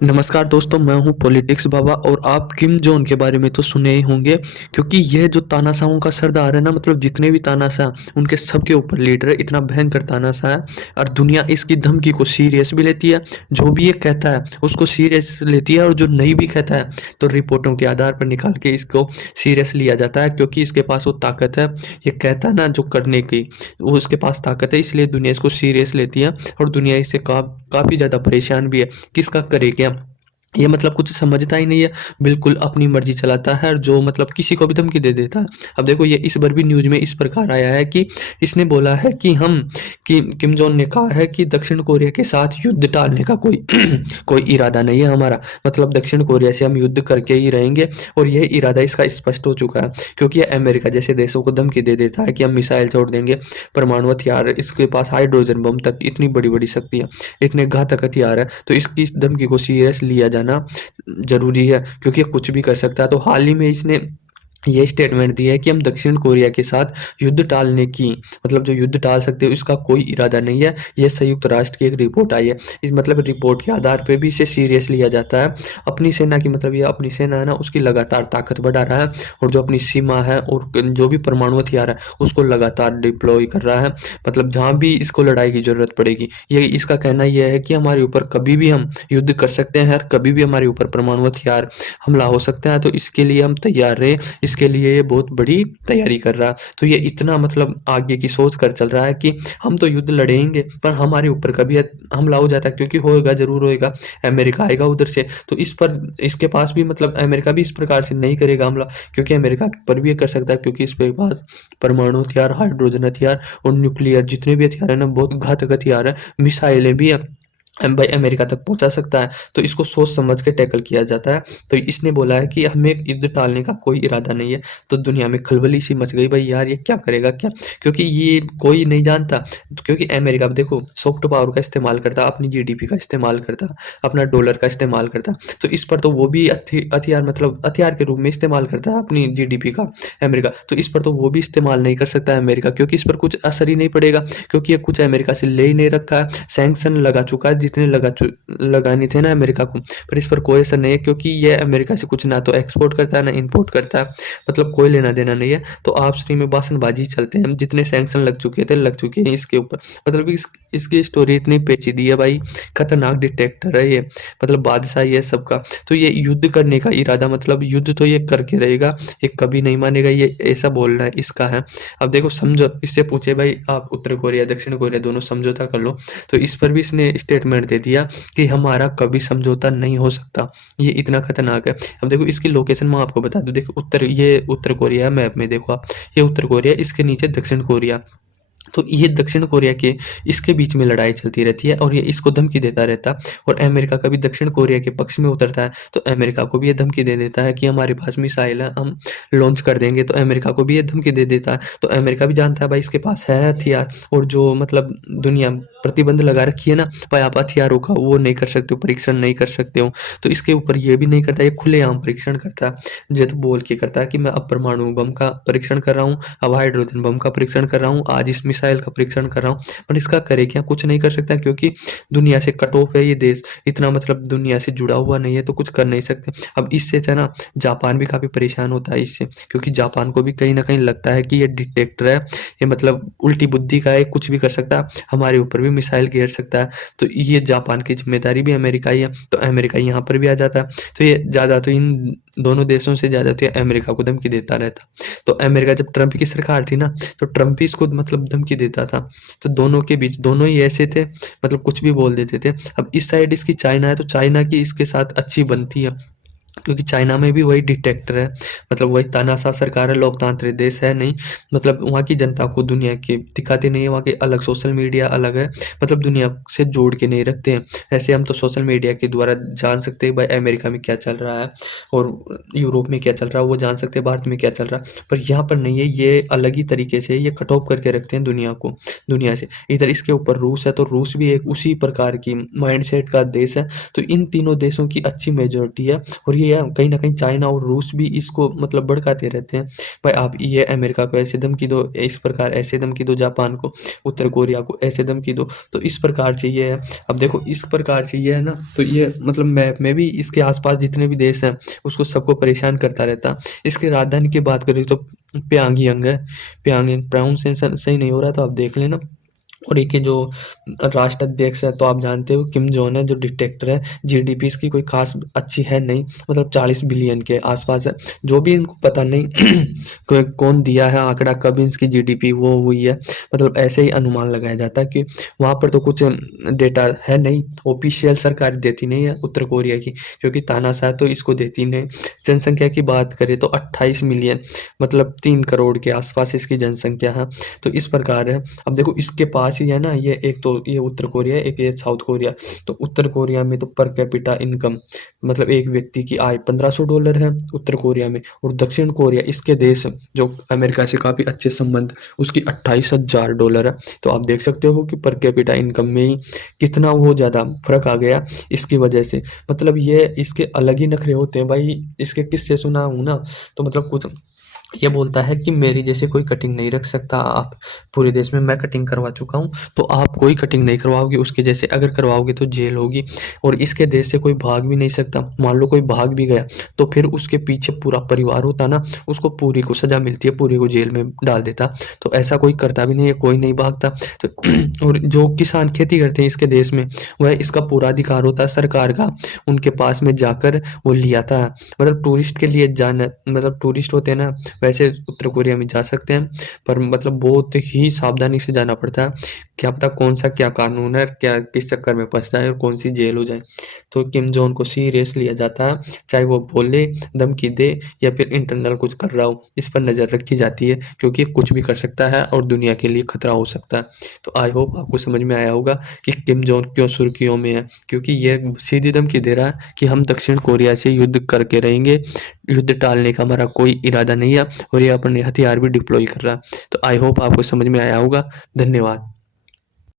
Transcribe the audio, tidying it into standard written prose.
नमस्कार दोस्तों, मैं हूँ पॉलिटिक्स बाबा और आप किम जोन के बारे में तो सुने ही होंगे क्योंकि यह जो तानाशाहों का सरदार है ना, मतलब जितने भी तानाशाह उनके सबके ऊपर लीडर है। इतना भयंकर तानाशाह है और दुनिया इसकी धमकी को सीरियस भी लेती है। जो भी ये कहता है उसको सीरियस लेती है और जो नहीं भी कहता है तो रिपोर्टों के आधार पर निकाल के इसको सीरियस लिया जाता है क्योंकि इसके पास वो ताकत है। ये कहता है ना जो करने की, वो उसके पास ताकत है, इसलिए दुनिया इसको सीरियस लेती है और दुनिया इससे काफ़ी ज़्यादा परेशान भी है। किसका करे क्या, ये मतलब कुछ समझता ही नहीं है, बिल्कुल अपनी मर्जी चलाता है और जो मतलब किसी को भी धमकी दे देता है। अब देखो ये इस बार भी न्यूज़ में इस प्रकार आया है कि इसने बोला है कि किम जोंग ने कहा है कि दक्षिण कोरिया के साथ युद्ध टालने का कोई कोई इरादा नहीं है हमारा। मतलब दक्षिण कोरिया से हम युद्ध करके ही रहेंगे और यह इरादा इसका स्पष्ट हो चुका है क्योंकि ये अमेरिका जैसे देशों को धमकी दे देता है कि हम मिसाइल छोड़ देंगे, परमाणु हथियार, इसके पास हाइड्रोजन बम तक इतनी बड़ी-बड़ी शक्तियाँ, इतने घातक हथियार है, तो इसकी इस धमकी को सीरियस लिया जाना ज़रूरी है क्योंकि ये कुछ भी कर सकता है। तो हाल ही में इसने ये स्टेटमेंट दी है कि हम दक्षिण कोरिया के साथ युद्ध टालने की, मतलब जो युद्ध टाल सकते हो इसका कोई इरादा नहीं है। ये संयुक्त राष्ट्र की एक रिपोर्ट आई है। इस मतलब रिपोर्ट के आधार पे भी इसे सीरियस लिया जाता है। अपनी सेना की, मतलब ये अपनी सेना है ना, उसकी लगातार ताकत बढ़ा रहा है और जो अपनी सीमा है और जो भी परमाणु हथियार है उसको लगातार डिप्लॉय कर रहा है। मतलब जहाँ भी इसको लड़ाई की ज़रूरत पड़ेगी, ये इसका कहना ये है कि हमारे ऊपर कभी भी हम युद्ध कर सकते हैं और कभी भी हमारे ऊपर परमाणु हथियार हमला हो सकता है, तो इसके लिए हम तैयार रहें। इसके लिए ये बहुत बड़ी तैयारी कर रहा है। तो ये इतना मतलब आगे की सोच कर चल रहा है कि हम तो युद्ध लड़ेंगे पर हमारे ऊपर कभी हमला हो जाता है, क्योंकि होएगा ज़रूर होएगा। अमेरिका आएगा उधर से, तो इस पर इसके पास भी, मतलब अमेरिका भी इस प्रकार से नहीं करेगा हमला, क्योंकि अमेरिका पर भी ये कर सकता है क्योंकि इसके पास परमाणु हथियार, हाइड्रोजन हथियार और न्यूक्लियर जितने भी हथियार है ना, बहुत घातक हथियार है, मिसाइलें भी है, भाई अमेरिका तक पहुंचा सकता है। तो इसको सोच समझ के टैकल किया जाता है। तो इसने बोला है कि हमें युद्ध टालने का कोई इरादा नहीं है। तो दुनिया में खलबली सी मच गई, भाई यार ये क्या करेगा क्या, क्योंकि ये कोई नहीं जानता। क्योंकि अमेरिका देखो सॉफ्ट पावर का इस्तेमाल करता, अपनी जीडीपी का इस्तेमाल करता, अपना डॉलर का इस्तेमाल करता, तो इस पर तो वो भी हथियार, मतलब हथियार के रूप में इस्तेमाल करता है अपनी जीडीपी का अमेरिका। तो इस पर तो वो भी इस्तेमाल नहीं कर सकता है अमेरिका, क्योंकि इस पर कुछ असर ही नहीं पड़ेगा, क्योंकि ये कुछ अमेरिका से ले ही नहीं रखा है। सैंक्शन लगा चुका है जितने लगाने थे ना अमेरिका को, पर इस पर कोई असर नहीं है क्योंकि ये अमेरिका से कुछ ना तो एक्सपोर्ट करता है ना इंपोर्ट करता है, मतलब कोई लेना देना नहीं है। तो आपस में बासनबाजी चलते हैं, जितने सैंक्शन लग चुके थे लग चुके हैं इसके ऊपर। मतलब इसकी स्टोरी इतनी पेचीदी है भाई, खतरनाक डिटेक्टर है ये, मतलब बादशाही है सबका। तो ये युद्ध करने का इरादा, मतलब युद्ध तो ये करके रहेगा, ये कभी नहीं मानेगा, ये ऐसा बोलना है इसका है। अब देखो समझो, इससे पूछे भाई आप उत्तर कोरिया दक्षिण कोरिया दोनों समझौता कर लो, तो इस पर भी इसने स्टेटमेंट दे दिया कि हमारा कभी समझौता नहीं हो सकता। ये इतना खतरनाक है। अब देखो इसकी लोकेशन मैं आपको बता दूं, देखो ये उत्तर कोरिया है, मैप में देखो आप, ये उत्तर कोरिया, इसके नीचे दक्षिण कोरिया। तो ये दक्षिण कोरिया के इसके बीच में लड़ाई चलती रहती है और ये इसको धमकी देता रहता है, और अमेरिका कभी दक्षिण कोरिया के पक्ष में उतरता है तो अमेरिका को भी ये धमकी दे देता है कि हमारे पास मिसाइल है, हम लॉन्च कर देंगे, तो अमेरिका को भी ये धमकी दे देता है। तो अमेरिका भी जानता है भाई इसके पास है हथियार, और जो मतलब दुनिया प्रतिबंध लगा रखी है ना भाई, आप हथियारों का वो नहीं कर सकते हो, परीक्षण नहीं कर सकते हो, तो इसके ऊपर ये भी नहीं करता, ये खुलेआम परीक्षण करता है। ये तो बोल के करता है कि मैं अब परमाणु बम का परीक्षण कर रहा हूँ, अब हाइड्रोजन बम का परीक्षण कर रहा हूँ, आज इस मिसाइल का परीक्षण कर रहा हूँ, पर इसका करे क्या, कुछ नहीं कर सकता क्योंकि दुनिया से कट ऑफ है ये देश, इतना मतलब दुनिया से जुड़ा हुआ नहीं है, तो कुछ कर नहीं सकते। अब इससे है ना जापान भी काफ़ी परेशान होता है इससे, क्योंकि जापान को भी कहीं न कहीं लगता है कि ये डिक्टेटर है, ये मतलब उल्टी बुद्धि का है, कुछ भी कर सकता है, हमारे ऊपर भी मिसाइल गिर सकता है। तो ये जापान की ज़िम्मेदारी भी अमेरिका ही है, तो अमेरिका यहाँ पर भी आ जाता है। तो ये ज़्यादा तो इन दोनों देशों से ज़्यादा तो ये अमेरिका को धमकी देता रहता। तो अमेरिका जब ट्रम्प की सरकार थी ना, तो ट्रम्प भी इसको मतलब धमकी देता था। तो दोनों के बीच दोनों ही ऐसे थे, मतलब कुछ भी बोल देते थे। अब इस साइड इसकी चाइना है, तो चाइना की इसके साथ अच्छी बनती है, क्योंकि चाइना में भी वही डिक्टेटर है, मतलब वही तानाशाह सरकार है, लोकतांत्रिक देश है नहीं, मतलब वहाँ की जनता को दुनिया की दिखाते नहीं है, वहाँ के अलग सोशल मीडिया अलग है, मतलब दुनिया से जोड़ के नहीं रखते हैं। ऐसे हम तो सोशल मीडिया के द्वारा जान सकते हैं भाई अमेरिका में क्या चल रहा है और यूरोप में क्या चल रहा है, वो जान सकते हैं भारत में क्या चल रहा है, पर यहाँ पर नहीं है, ये अलग ही तरीके से ये कट ऑफ करके रखते हैं दुनिया को, दुनिया से। इधर इसके ऊपर रूस है, तो रूस भी एक उसी प्रकार की माइंडसेट का देश है। तो इन तीनों देशों की अच्छी मेजोरिटी है और ये भी है, कहीं न कहीं चाइना और रूस भी इसको मतलब भड़काते रहते हैं। भाई आप ये अमेरिका को ऐसे धमकी दो, इस प्रकार ऐसे धमकी दो जापान को, उत्तर कोरिया को ऐसे धमकी दो, तो इस प्रकार से ये है। अब देखो इस प्रकार से ये है ना, तो ये मतलब मैप में भी इसके आस-पास जितने भी देश हैं, उसको सबको परेशान करता रहता। इसकी राजधानी की बात करें तो प्योंगयांग है, प्योंगयांग प्रोनाउंसिएशन सही नहीं हो रहा तो आप देख लेना। और एक ये जो राष्ट्राध्यक्ष है तो आप जानते हो किम जोन है जो डिक्टेटर है, जीडीपी इसकी कोई खास अच्छी है नहीं, मतलब 40 बिलियन के आसपास है। जो भी इनको पता नहीं कौन दिया है आंकड़ा, कब इसकी जीडीपी वो हुई है, मतलब ऐसे ही अनुमान लगाया जाता है कि वहाँ पर तो कुछ डेटा है नहीं, ऑफिशियल सरकार देती नहीं है उत्तर कोरिया की, क्योंकि तानाशाह तो इसको देती नहीं। जनसंख्या की बात करें तो 28 मिलियन, मतलब 3 करोड़ के आसपास इसकी जनसंख्या है। तो इस प्रकार है। अब देखो इसके पास ही है ना, ये एक तो ये उत्तर कोरिया, एक ये साउथ कोरिया। तो उत्तर कोरिया में तो पर कैपिटा इनकम, मतलब एक व्यक्ति की आय $1500 है उत्तर कोरिया में, और दक्षिण कोरिया इसके देश जो अमेरिका से काफ़ी अच्छे संबंध, उसकी $28,000 है। तो आप देख सकते हो कि पर कैपिटा इनकम में ही कितना वो ज़्यादा फर्क आ गया इसकी वजह से। मतलब ये इसके अलग ही नखरे होते हैं भाई, इसके किस्से सुना हूँ ना, तो मतलब कुछ ये बोलता है कि मेरी जैसे कोई कटिंग नहीं रख सकता आप, पूरे देश में मैं कटिंग करवा चुका हूँ, तो आप कोई कटिंग नहीं करवाओगे उसके जैसे, अगर करवाओगे तो जेल होगी, और इसके देश से कोई भाग भी नहीं सकता। मान लो कोई भाग भी गया तो फिर उसके पीछे पूरा परिवार होता ना, उसको पूरी को सजा मिलती है, पूरी को जेल में डाल देता। तो ऐसा कोई करता भी नहीं है, कोई नहीं भागता। तो और जो किसान खेती करते हैं इसके देश में, वह इसका पूरा अधिकार होता है सरकार का, उनके पास में जाकर वो लिया था। मतलब टूरिस्ट के लिए जाना, मतलब टूरिस्ट होते हैं ना, वैसे उत्तर कोरिया में जा सकते हैं, पर मतलब बहुत ही सावधानी से जाना पड़ता है, क्या पता कौन सा क्या कानून है, क्या किस चक्कर में फंस जाए और कौन सी जेल हो जाए। तो किम जोंग को सीरियस लिया जाता है, चाहे वो बोले, धमकी दे, या फिर इंटरनल कुछ कर रहा हो, इस पर नज़र रखी जाती है, क्योंकि कुछ भी कर सकता है और दुनिया के लिए खतरा हो सकता है। तो आई होप आपको समझ में आया होगा कि किम जोंग क्यों सुर्खियों में है, क्योंकि ये सीधी धमकी दे रहा है कि हम दक्षिण कोरिया से युद्ध करके रहेंगे, युद्ध टालने का हमारा कोई इरादा नहीं है, और ये अपने हथियार भी डिप्लॉय कर रहा है। तो आई होप आपको समझ में आया होगा। धन्यवाद।